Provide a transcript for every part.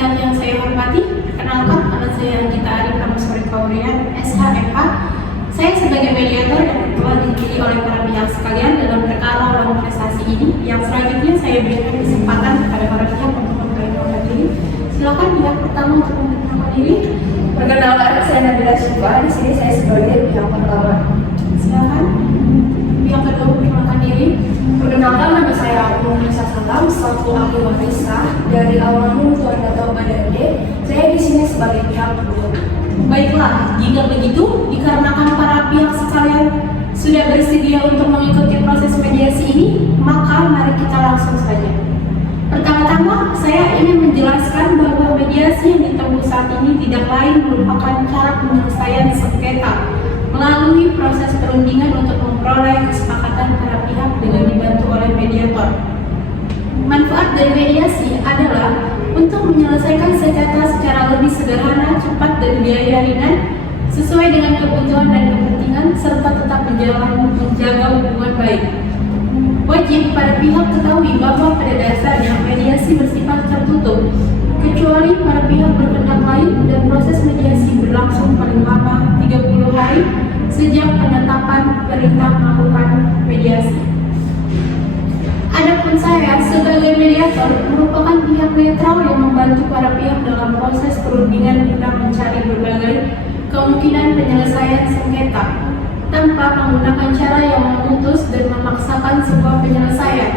sekalian yang saya hormati, perkenalkan nama saya Gita Ari Prameswari Kaurian, SHMH. Saya sebagai mediator yang telah dipilih oleh para pihak sekalian dalam perkara lawan prestasi ini. Yang selanjutnya saya berikan kesempatan kepada para pihak untuk memperkenalkan diri. Silakan pihak pertama untuk memperkenalkan diri. Perkenalkan, saya Nabila Syifa. Di sini saya sebagai pihak pertama. Silakan pihak kedua memperkenalkan diri. Perkenalkan, nama saya Nisa Salam, selaku ahli warisnya dari Al-Mahmum Tuan Dato' Badade. Saya di sini sebagai pihak kedua. Baiklah, jika begitu, dikarenakan para pihak sekalian sudah bersedia untuk mengikuti proses mediasi ini, maka mari kita langsung saja. Pertama-tama, saya ingin menjelaskan bahwa mediasi yang ditempuh saat ini tidak lain merupakan cara penyelesaian sengketa melalui proses perundingan untuk memperoleh kesepakatan para pihak dengan dibantu oleh mediator. Manfaat dari mediasi adalah untuk menyelesaikan sengketa secara lebih sederhana, cepat, dan biaya ringan sesuai dengan kebutuhan dan kepentingan serta tetap menjaga hubungan baik. Wajib para pihak ketahui bahwa pada dasarnya mediasi bersifat tertutup, kecuali para pihak berkehendak lain, dan proses mediasi berlangsung paling lama 30 hari sejak penetapan perintah melakukan mediasi. Adapun saya sebagai mediator merupakan pihak netral yang membantu para pihak dalam proses perundingan guna mencari berbagai kemungkinan penyelesaian sengketa tanpa menggunakan cara yang memutus dan memaksakan sebuah penyelesaian.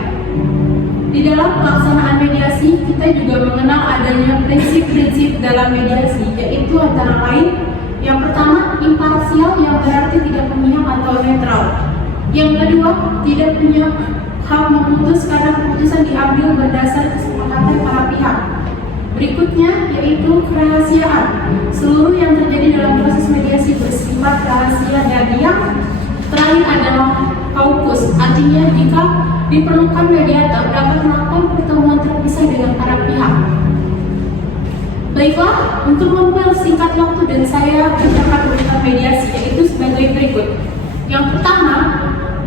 Di dalam pelaksanaan mediasi, kita juga mengenal adanya prinsip-prinsip dalam mediasi, yaitu antara lain yang pertama, imparsial, yang berarti tidak memihak atau netral. Yang kedua, tidak punya hak memutus karena keputusan diambil berdasar kesepakatan para pihak. Berikutnya yaitu kerahasiaan. Seluruh yang terjadi dalam proses mediasi bersifat rahasia, dan yang terakhir adalah kaukus, artinya jika diperlukan mediator dapat melakukan pertemuan terpisah dengan para pihak. Baiklah, untuk mempersingkat waktu dan saya bacakan urutan mediasi yaitu sebagai berikut. Yang pertama,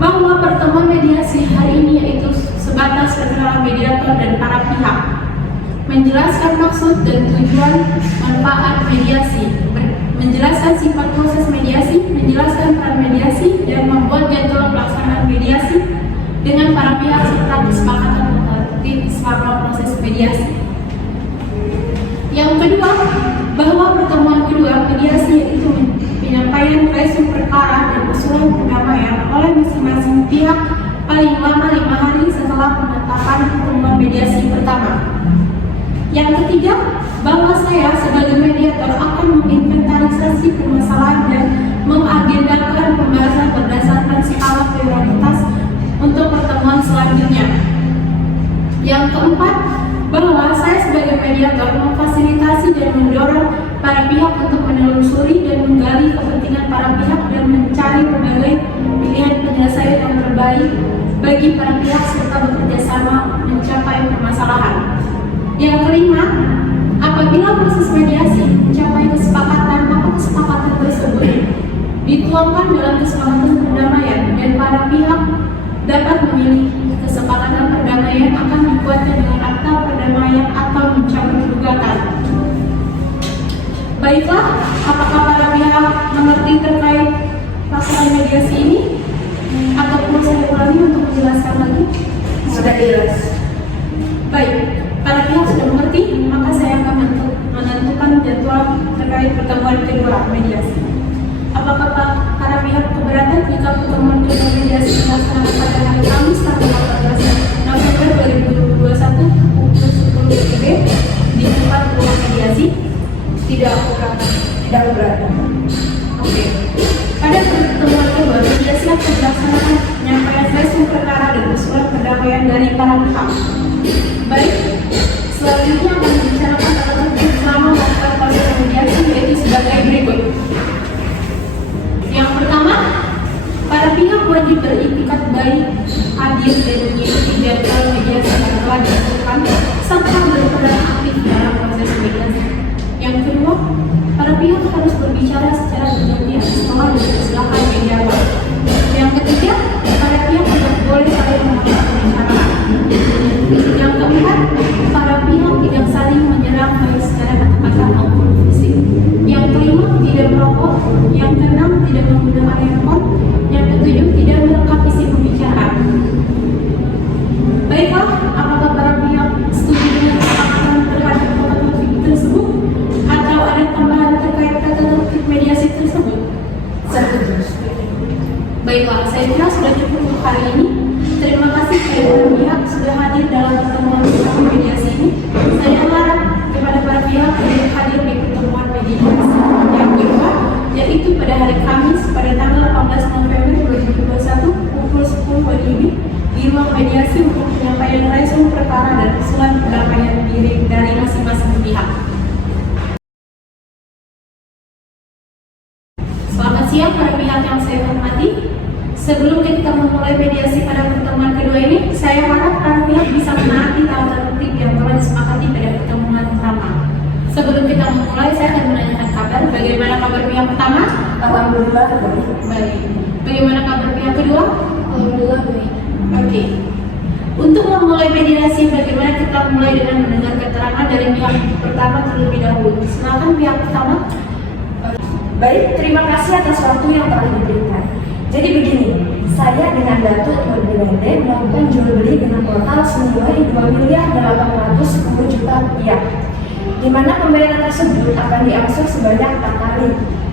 bahwa pertemuan mediasi hari ini yaitu sebatas perkenalan mediator dan para pihak, menjelaskan maksud dan tujuan manfaat mediasi, menjelaskan sifat proses mediasi, menjelaskan peran mediasi, dan membuat jadwal pelaksanaan mediasi dengan para pihak serta kesepakatan tertib selama proses mediasi. Yang kedua, bahwa pertemuan kedua mediasi yaitu penyampaian resu perkara dan usulan perdamaian oleh masing-masing pihak paling lama 5 hari setelah penetapan pertemuan mediasi pertama. Yang ketiga, bahwa saya sebagai mediator akan menginventarisasi permasalahan dan mengagendakan pembahasan berdasarkan skala prioritas untuk pertemuan selanjutnya. Yang keempat, bahwa saya sebagai mediator memfasilitasi dan mendorong para pihak untuk menelusuri dan menggali kepentingan para pihak dan mencari berbagai pilihan penyelesaian yang terbaik bagi para pihak serta bekerja sama mencapai permasalahan. Yang kelima, apabila proses mediasi mencapai kesepakatan, maka kesepakatan tersebut dituangkan dalam kesepakatan perdamaian dan para pihak dapat memilih kesepakatan perdamaian akan dikuatkan dengan akta perdamaian atau mencabut gugatan. Baiklah, apakah para pihak mengerti terkait pelaksanaan mediasi ini? Atau perlu saya ulangi untuk menjelaskan lagi? Sudah jelas. Baik, para pihak sudah mengerti, maka saya akan menentukan jadwal terkait pertemuan kedua mediasi. Apakah para pihak keberatan jika pertemuan kedua mediasi dilaksanakan pada hari Kamis tanggal 14 November 2021 pukul 10 WIB di tempat ruang mediasi? Tidak keberatan. Oke. Pada pertemuan kedua mediasi akan dilaksanakan penyampaian resu perkara dan usulan perdamaian dari para pihak. Baik, selanjutnya akan dibicarakan tentang selama melakukan proses mediasi yaitu sebagai berikut. Yang pertama, para pihak wajib beritikat baik, hadir dan mengikuti jadwal mediasi yang telah ditentukan serta berperan aktif dalam proses mediasi. Yang kedua, para pihak harus berbicara secara bergantian setelah dipersilakan mediator. Yang ketiga, para pihak tidak boleh saling melakukan pembicaraan. Yang keempat, para pihak tidak saling menyerang baik sudah cukup untuk hari ini. Terima kasih kepada pihak sudah hadir dalam pertemuan mediasi ini. Saya harap kepada para pihak yang hadir di pertemuan mediasi yang kedua, yaitu pada hari Kamis pada tanggal 18 November 2021 pukul 10 pagi di ruang mediasi untuk penyampaian resum perkara dan usulan pendamaian diri dari masing-masing pihak. Selamat siang para pihak yang saya hormati. Sebelum kita memulai mediasi pada pertemuan kedua ini, saya harap para pihak bisa menaati tata tertib yang telah disepakati pada pertemuan pertama. Sebelum kita memulai, saya akan menanyakan kabar. Bagaimana kabar pihak pertama? Alhamdulillah Baik. Bagaimana kabar pihak kedua? Alhamdulillah baik. Oke. Untuk memulai mediasi, bagaimana kita mulai dengan mendengar keterangan dari pihak pertama terlebih dahulu. Silakan pihak pertama. Baik, terima kasih atas waktu yang telah diberikan. Jadi begini, saya dengan Datuk Tuan Bedande melakukan jual beli dengan total senilai 2.810 juta rupiah, di mana pembayaran tersebut akan diangsur sebanyak 4 kali.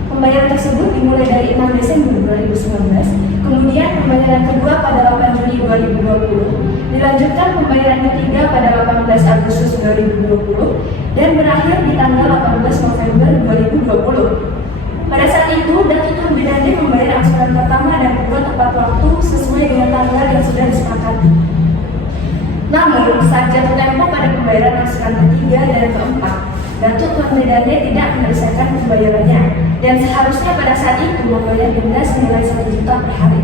Pembayaran tersebut dimulai dari 6 Desember 2019, kemudian pembayaran kedua pada 8 Juli 2020, dilanjutkan pembayaran ketiga pada 18 Agustus 2020, dan berakhir di tanggal 18 November 2020. Pada saat itu, Datuk Tuan Bedande membayar angsuran pertama dan kedua tepat waktu sesuai dengan tanggal yang sudah disepakati. Namun, saat jatuh tempo pada pembayaran angsuran ketiga dan keempat, Datuk Tuan Bedande tidak menyelesaikan pembayarannya dan seharusnya pada saat itu membayar denda senilai 1 juta per hari.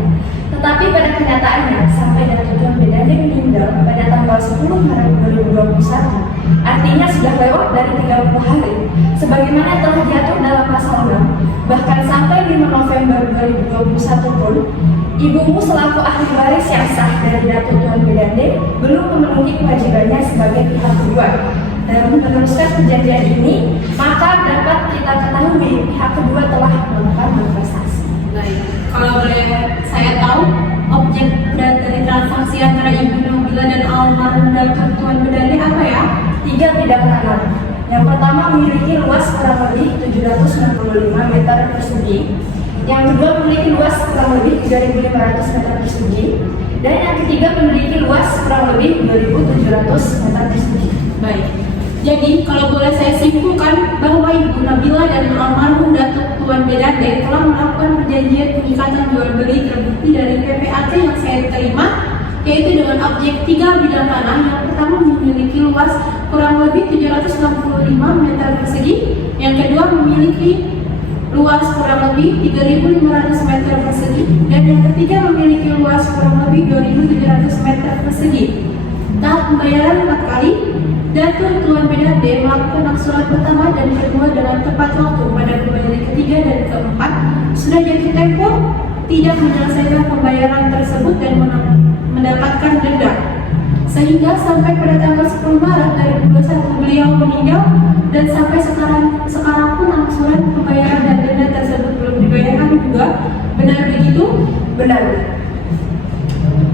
Tetapi pada kenyataannya, sampai Datuk Tuan Bedande meninggal pada tanggal 10 Maret 2021, artinya sudah lewat dari 30 hari, sebagaimana telah diatur dalam pasal 6, bahkan sampai 5 November 2021 pun, ibumu selaku ahli waris yang sah dari Datuk Tuan Bedande belum memenuhi kewajibannya sebagai pihak kedua. Dan meneruskan perjanjian ini, maka dapat kita ketahui pihak kedua telah melakukan manifestasi. Baik, kalau boleh saya tahu, objek dari transaksi antara Ibu Nabila dan almarhum Datuk Tuan Bedande apa ya? 3 bidang tanah. Yang pertama memiliki luas kurang lebih 765 meter persegi. Yang kedua memiliki luas kurang lebih 3.500 meter persegi. Dan yang ketiga memiliki luas kurang lebih 2.700 meter persegi. Baik. Jadi, kalau boleh saya simpulkan bahwa Ibu Nabila dan almarhum Datuk Tuan Bedande telah melakukan perjanjian pengikatan jual beli terbukti dari PPAT yang saya terima, yaitu dengan objek 3 bidang tanah. Yang pertama memiliki luas kurang lebih 765 meter persegi, yang kedua memiliki luas kurang lebih 3.500 meter persegi, dan yang ketiga memiliki luas kurang lebih 2.700 meter persegi. Tahap pembayaran 4 kali. Datuk Tuan Bedande melakukan angsuran pertama dan kedua dengan tepat waktu pada pembayaran ketiga dan keempat. Sudah jatuh tempo, tidak menyelesaikan pembayaran tersebut dan mendapatkan denda. Sehingga sampai pada tanggal 10 Maret 2021 beliau meninggal, dan sampai sekarang pun angsuran pembayaran dan denda tersebut belum dibayarkan juga. Benar begitu? Benar.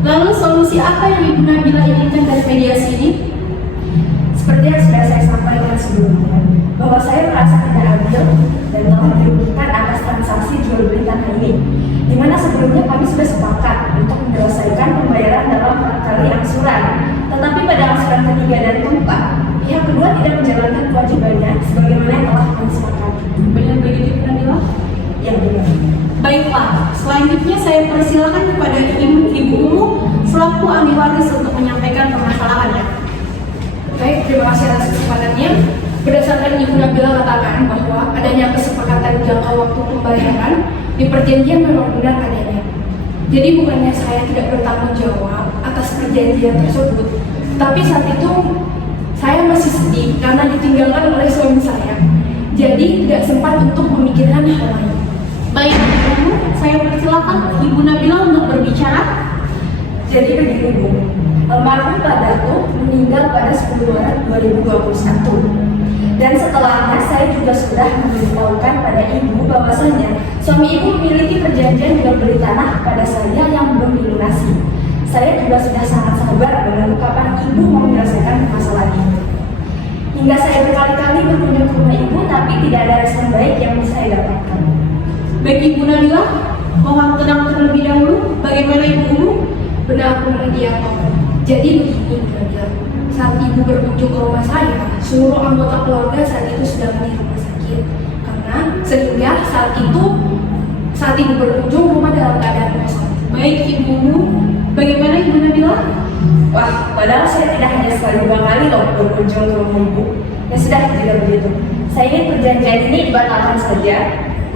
Lalu solusi apa yang Ibu Nabila inginkan dari mediasi ini? Seperti yang sudah saya sampaikan sebelumnya, bahwa saya merasa tidak adil dan telah dirugikan atas transaksi jual beli tanah ini, di mana sebelumnya kami sudah sepakat untuk menyelesaikan pembayaran dalam 4 kali angsuran. Tetapi pada angsuran ketiga dan keempat, pihak kedua tidak menjalankan kewajibannya sebagaimana yang telah kami sepakati. Benar begitu, Ibu Nabila? Yang benar. Baiklah, selanjutnya saya persilakan kepada ibumu selaku ahli waris untuk menyampaikan permasalahannya. Baik, terima kasih atas kesempatannya. Berdasarkan Ibu Nabila katakan bahwa adanya kesepakatan jangka waktu pembayaran di perjanjian memang benar adanya. Jadi bukannya saya tidak bertanggung jawab atas perjanjian tersebut, tapi saat itu saya masih sedih karena ditinggalkan oleh suami saya. Jadi tidak sempat untuk memikirkan hal lain. Baik, Ibu, saya persilakan Ibu Nabila untuk berbicara. Jadi begini Bu, almarhum Pak Datuk meninggal pada 10 Maret 2021. Dan setelahnya saya juga sudah memberitahukan pada ibu bahwasanya suami ibu memiliki perjanjian jual beli tanah pada saya yang belum dilunasi. Saya juga sudah sangat sabar menunggu kapan ibu mau menyelesaikan masalah ini. Hingga saya berkali-kali berkunjung ke rumah ibu, tapi tidak ada respon baik yang bisa saya dapatkan. Baik Ibu Nabila, mohon tenang terlebih dahulu. Bagaimana Ibu aku mediator. Jadi begini Nadia, saat ibu berkunjung ke rumah saya, seluruh anggota keluarga saat itu sedang di rumah sakit. Karena sehingga saat ibu berkunjung rumah dalam keadaan kosong. Baik ibumu, bagaimana Ibu Nabila? Wah, padahal saya tidak hanya sekali 2 kali loh berkunjung ke rumah ibu. Ya sudah, tidak begitu. Saya ingin perjanjian ini dibatalkan saja.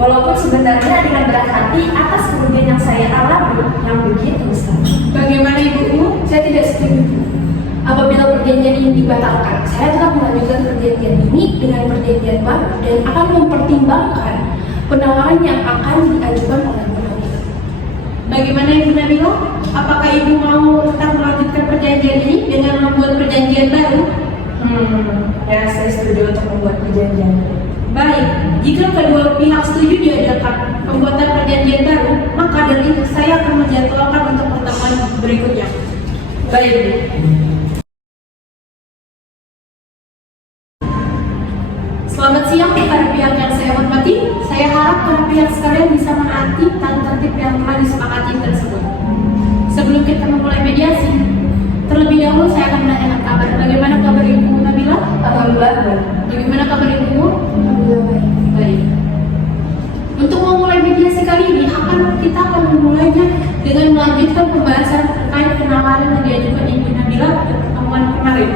Walaupun sebenarnya dengan berat hati atas kerugian yang saya alami yang begitu besar. Bagaimana ibumu? Saya tidak setuju. Apabila perjanjian ini dibatalkan, saya tetap melanjutkan perjanjian ini dengan perjanjian baru dan akan mempertimbangkan penawaran yang akan diajukan oleh Bu Nabila. Bagaimana Ibu Nabila? Apakah Ibu mau tetap melanjutkan perjanjian ini dengan membuat perjanjian baru? Ya, saya setuju untuk membuat perjanjian. Baik, jika kedua pihak setuju diadakan pembuatan perjanjian baru, maka dari itu saya akan menjadwalkan untuk pertemuan berikutnya. Baik, Bu. Selamat siang para pihak yang saya hormati. Saya harap para pihak sekalian bisa menaati tata tertib yang telah disepakati tersebut. Sebelum kita memulai mediasi, terlebih dahulu saya akan menanyakan kabar. Bagaimana kabar Ibu Nabila? Alhamdulillah, Bu. Bagaimana kabar Ibumu? Alhamdulillah baik. Baik. Untuk memulai mediasi kali ini, kita akan memulainya dengan melanjutkan pembahasan terkait penawaran yang diajukan Ibu Nabila pada pertemuan kemarin.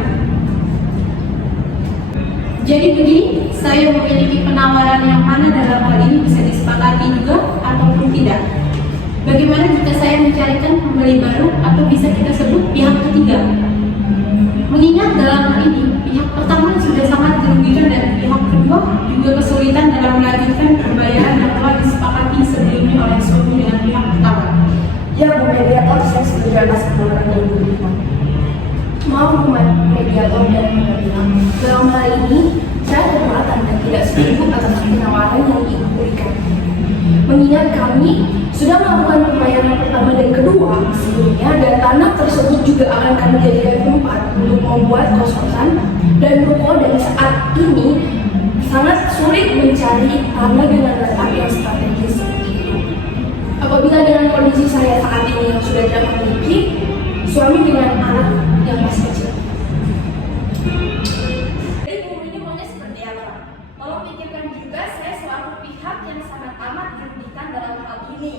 Jadi begini, saya memiliki penawaran yang mana dalam hal ini bisa disepakati juga ataupun tidak. Bagaimana jika saya mencarikan pembeli baru atau bisa kita sebut pihak ketiga? Mengingat dalam hal ini, pihak pertama sudah sangat dirugikan dan pihak kedua juga kesulitan dalam melanjutkan pembayaran yang telah disepakati sebelumnya oleh suami dengan pihak pertama. Ya, Bu Mediator, saya setuju atas penawaran yang Ibu berikan. Maaf, Bu Mediator dan Bu Nabila. Dalam hal ini, saya keberatan dan tidak setuju atas penawaran yang Ibu berikan. Mengingat kami sudah melakukan pembayaran pertama dan kedua sebelumnya, dan tanah tersebut juga akan kami jadikan tempat untuk membuat kos-kosan dan ruko, dan saat ini sangat sulit mencari tanah dengan letak yang strategis. Apabila dengan kondisi saya saat ini yang sudah tidak memiliki suami dengan anak yang masih kecil. Jadi ini maunya seperti apa? Tolong pikirkan juga, saya selaku pihak yang sangat amat dirugikan dalam hal ini.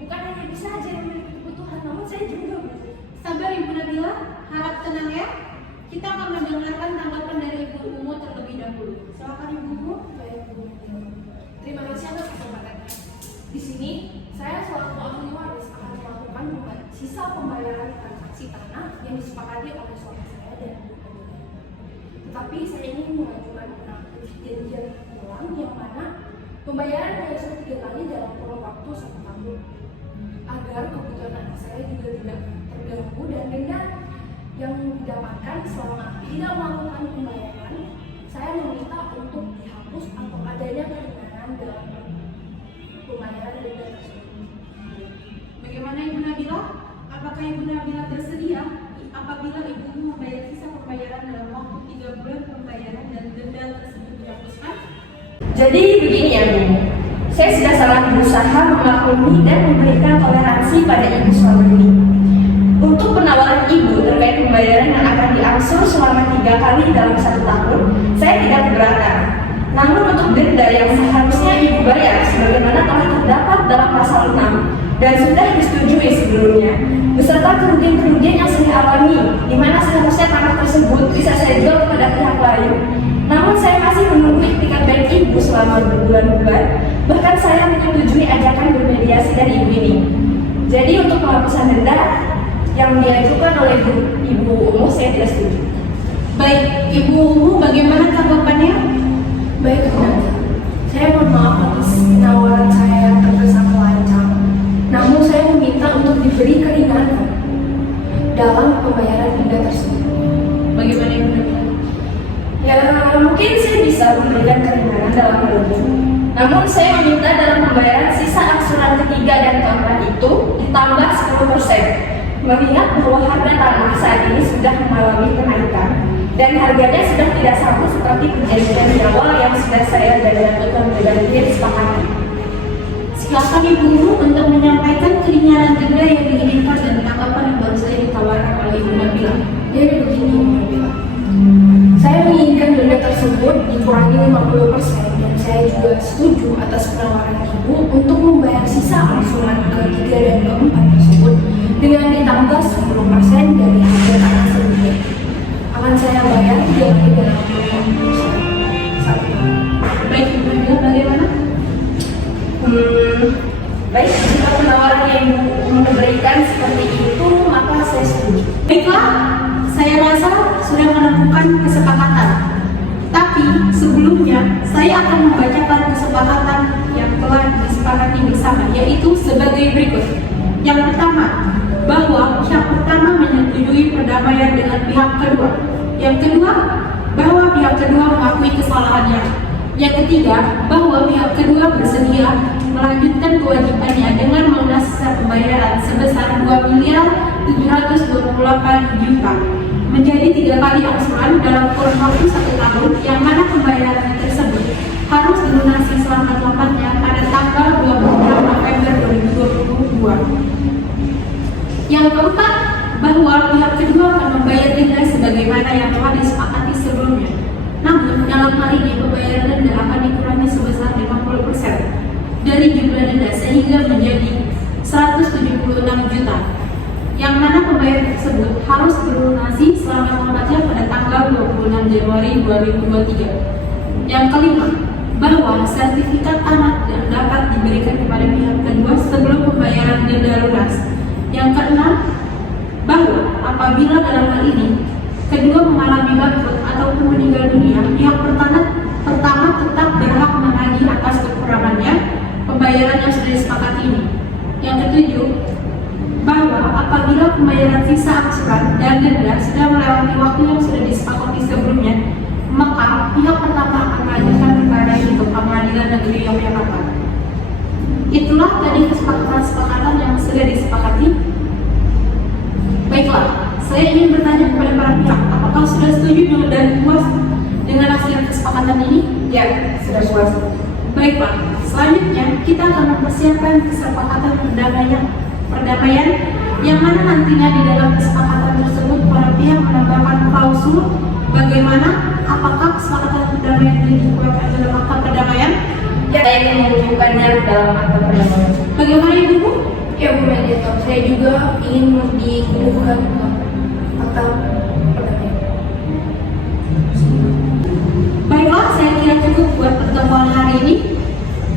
Bukan hanya bisa saja yang memiliki kebutuhan, namun saya juga butuh. Sabar Ibu Nabila, harap tenang ya. Kita akan mendengarkan tanggapan dari Ibu Umu terlebih dahulu. Silakan Ibu Umu. Baik, Bu. Terima kasih atas kesempatannya. Di sini, saya selaku ahli waris akan melakukan sisa pembayaran transaksi tanah yang disepakati oleh suami saya dan Bu Nabila. Tetapi saya ingin mengajukan perjanjian ulang yang mana pembayaran biasa 3 kali dalam kurun waktu 1 tahun, agar kebutuhan anak saya juga tidak terganggu, dan denda yang didapatkan selama tidak melakukan pembayaran saya meminta untuk dihapus atau adanya keringanan dalam pembayaran denda tersebut. Bagaimana Ibu Nabila? Apakah Ibu Nabila bersedia apabila Ibu membayar sisa pembayaran dalam waktu 3 bulan pembayaran dan denda tersebut dihapuskan? Jadi begini ya Bu, saya sudah sangat berusaha memaklumi dan memberikan toleransi pada Ibu selama ini. Untuk penawaran Ibu terkait pembayaran yang akan diangsur selama 3 kali dalam 1 tahun, saya tidak keberatan. Namun untuk denda yang seharusnya Ibu bayar sebagaimana telah terdapat dalam pasal 6 dan sudah disetujui sebelumnya, beserta kerugian-kerugian yang saya alami, di mana seharusnya tanah tersebut bisa saya jual kepada pihak lain. Namun saya masih menunggu itikat baik Ibu selama berbulan-bulan, bahkan saya menyetujui ajakan bermediasi dari Ibu ini. Jadi untuk penghapusan denda yang diajukan oleh Ibu Umu, saya tidak setuju. Baik, Ibu Umu, bagaimana tanggapannya? Baik, Bu Nabila. Saya mohon maaf atas penawaran saya yang terkesan melancang. Namun saya meminta untuk diberi keringanan dalam pembayaran denda tersebut. Bagaimana Ibu Nabila? Ya, mungkin saya bisa memberikan keringanan dalam hal ini. Namun saya meminta dalam pembayaran sisa angsuran ketiga dan keempat itu ditambah 10%. Mengingat bahwa harga tanah saat ini sudah mengalami kenaikan dan harganya sudah tidak sama seperti perjanjian di awal yang sudah saya dan Datuk Brigadier sepakati. Silakan Ibu Umu untuk menyampaikan keringanan denda yang diinginkan dan tanggapan yang baru saja dikurangi 50%, dan saya juga setuju atas penawaran Ibu untuk membayar sisa angsuran ketiga dan keempat tersebut dengan ditambah 10% dari harga tanah sebelumnya. Akan saya bayar dengan harga 60%. Baik, Ibu Nabila, bagaimana? Baik, jika penawaran yang Ibu berikan seperti itu, maka saya setuju. Baiklah, saya rasa sudah menemukan kesepakatan. Tapi sebelumnya, saya akan membacakan kesepakatan yang telah disepakati bersama, yaitu sebagai berikut. Yang pertama, bahwa pihak pertama menyetujui perdamaian dengan pihak kedua. Yang kedua, bahwa pihak kedua mengakui kesalahannya. Yang ketiga, bahwa pihak kedua bersedia melanjutkan kewajibannya dengan melunasi sisa pembayaran sebesar 2.728.000.000 menjadi 3 kali angsuran dalam kurun waktu 1 tahun, yang mana pembayaran tersebut harus dilunasi selambat-lambatnya pada tanggal 26 November 2022. Yang keempat, bahwa pihak kedua akan membayar denda sebagaimana yang telah disepakati sebelumnya. Namun, dalam hal ini pembayaran denda akan dikurangi sebesar 50% dari jumlah denda sehingga menjadi 176 juta. Yang mana pembayaran tersebut harus dilunasi selama-lambatnya pada tanggal 26 Januari 2023. Yang kelima, bahwa sertifikat tanah yang dapat diberikan kepada pihak kedua sebelum pembayaran denda lunas. Yang keenam, bahwa apabila dalam hal ini kedua mengalami bangkrut ataupun meninggal dunia, pihak pertama tetap berhak menagih atas kekurangannya pembayaran yang sudah disepakati ini. Yang ketujuh, bahwa apabila pembayaran sisa angsuran dan denda sudah melewati waktu yang sudah disepakati sebelumnya, maka pihak pertama akan melanjutkan perkara ini ke Pengadilan Negeri Yogyakarta. Itulah tadi kesepakatan yang sudah disepakati. Baiklah, saya ingin bertanya kepada para pihak, apakah sudah setuju dan puas dengan hasil kesepakatan ini? Ya, sudah puas. Baiklah, selanjutnya kita akan mempersiapkan kesepakatan perdamaian yang mana nantinya di dalam kesepakatan tersebut para pihak menambahkan klausul bagaimana apakah kesepakatan perdamaian ini dikuatkan dalam akta perdamaian. Ya, saya ingin menunjukkannya dalam akta perdamaian. Bagaimana Ibu? Ya, Bu Mediator, saya juga ingin dikukuhkan akta perdamaian. Baiklah, saya kira cukup buat pertemuan hari ini.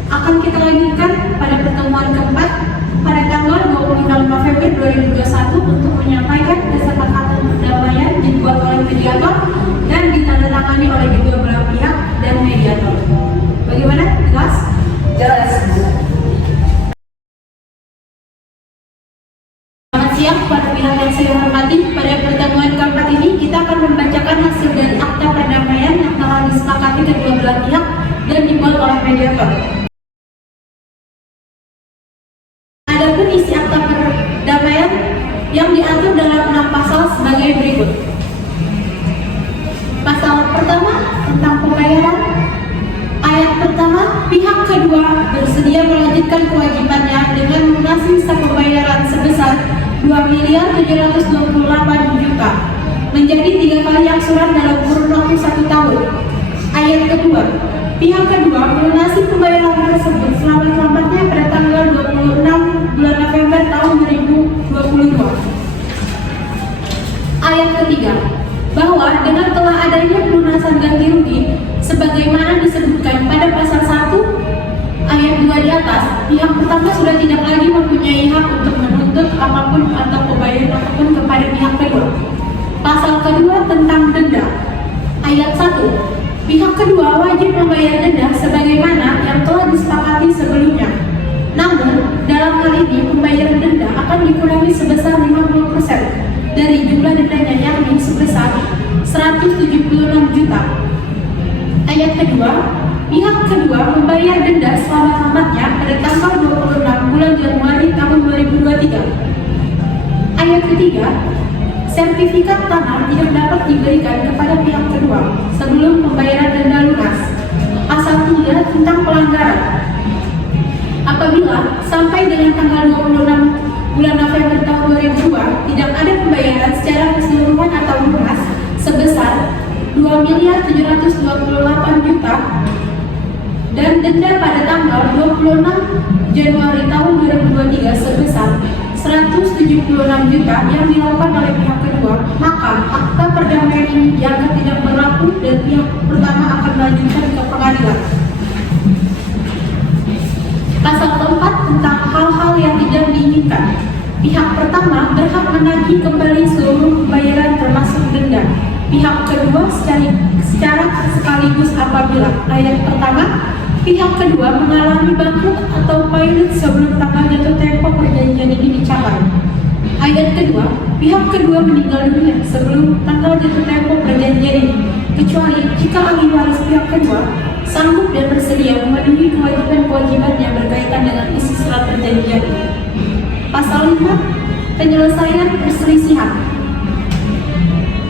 Akan kita lanjutkan pada pertemuan keempat pada tanggal 26 November 2021 untuk menyampaikan kesepakatan perdamaian dibuat oleh mediator dan ditandatangani oleh kedua belah pihak dan mediator. Bagaimana? Jelas? Jelas. Selamat siang para pihak yang saya hormati. Pada pertemuan keempat ini kita akan membacakan hasil dari akta perdamaian yang telah disepakati kedua belah pihak dan dibuat oleh mediator. Adapun isi akta perdamaian yang diatur dalam 6 pasal sebagai berikut. Pasal pertama tentang pembayaran. Ayat pertama, pihak kedua bersedia melanjutkan kewajibannya dengan melunasi sisa pembayaran sebesar 2.728.000.000 menjadi 3 kali angsuran dalam kurun waktu 1 tahun. Ayat kedua, pihak kedua melunasi pembayaran tersebut selambat-lambatnya pada tanggal 26 bulan November tahun 2022. Ayat ketiga, bahwa dengan telah adanya pelunasan ganti rugi sebagaimana disebutkan pada pasal 1 ayat 2 di atas, pihak pertama sudah tidak lagi mempunyai hak untuk menuntut apapun atau pembayaran apapun kepada pihak kedua. Pasal kedua tentang denda. Ayat 1, pihak kedua wajib membayar denda sebagaimana yang telah disepakati sebelumnya. Namun, dalam hal ini pembayaran denda akan dikurangi sebesar 50% dari jumlah dendanya, yakni sebesar 176 juta. Ayat kedua, pihak kedua membayar denda selama-lambatnya pada tanggal 26 bulan Januari tahun 2023. Ayat ketiga, sertifikat tanah tidak dapat diberikan kepada pihak kedua sebelum pembayaran denda lunas. Pasal 3 tentang pelanggaran. Apabila sampai dengan tanggal 26 bulan November tahun 2002 tidak ada pembayaran secara keseluruhan atau lunas sebesar 2.728.000.000 dan denda pada tanggal 26 Januari tahun 2023 sebesar 176 juta yang dilakukan oleh pihak kedua, maka akta perdamaian ini dianggap tidak berlaku dan pihak pertama akan melanjutkan ke pengadilan. Pasal keempat tentang hal-hal yang tidak diinginkan. Pihak pertama berhak menagih kembali seluruh pembayaran termasuk denda. Pihak kedua secara sekaligus apabila ayat pertama, pihak kedua mengalami bangkrut atau pilot sebelum tanggal jatuh tempo perjanjian ini dicapai. Ayat kedua, pihak kedua meninggal dunia sebelum tanggal jatuh tempo perjanjian ini, kecuali jika ahli waris pihak kedua sanggup dan bersedia memenuhi kewajiban-kewajiban yang berkaitan dengan isi surat perjanjian ini. Pasal 5, penyelesaian perselisihan.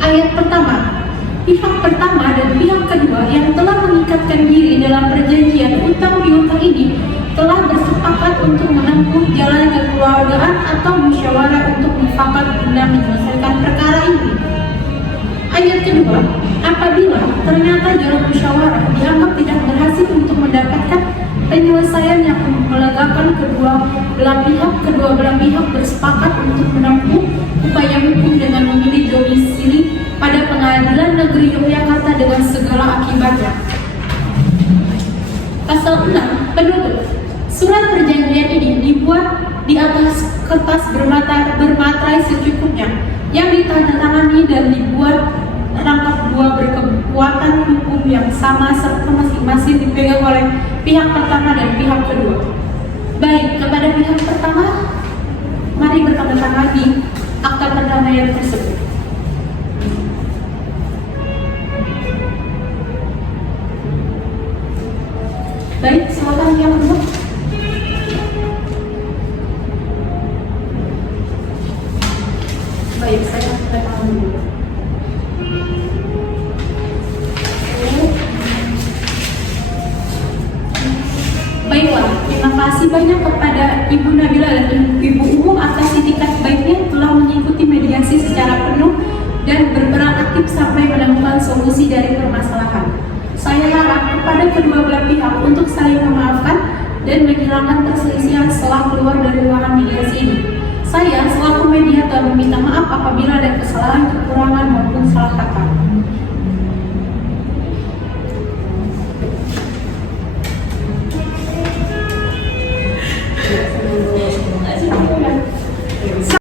Ayat pertama, pihak pertama dan pihak kedua yang telah mengikatkan diri dalam perjanjian utang piutang ini telah bersepakat untuk menempuh jalan kekeluargaan atau musyawarah untuk mufakat guna menyelesaikan perkara ini. Ayat kedua, apabila ternyata jalan musyawarah dianggap tidak berhasil untuk mendapatkan penyelesaian yang melegakan kedua belah pihak bersepakat untuk menempuh upaya hukum dengan memilih domisili pada Pengadilan Negeri Yogyakarta dengan segala akibatnya. Pasal 6, penutup. Surat perjanjian ini dibuat di atas kertas bermaterai secukupnya, yang ditandatangani dan dibuat rangkap dua berkekuatan hukum yang sama serta masing-masing dipegang oleh pihak pertama dan pihak kedua. Baik, kepada pihak pertama, mari bertanda-tangan di akta perdamaian tersebut. Baik, silakan yang kedua. Baik, saya tanda tangan dulu. Baiklah, terima kasih banyak kepada Ibu Nabila dan Ibu Umum atas itikat baiknya telah mengikuti mediasi secara penuh dan berperan aktif sampai menemukan solusi dari permasalahan. Saya harap kepada kedua belah pihak untuk saling memaafkan dan menghilangkan perselisihan setelah keluar dari ruangan mediasi ini. Saya selaku mediator meminta maaf apabila ada kesalahan, kekurangan maupun salah kata.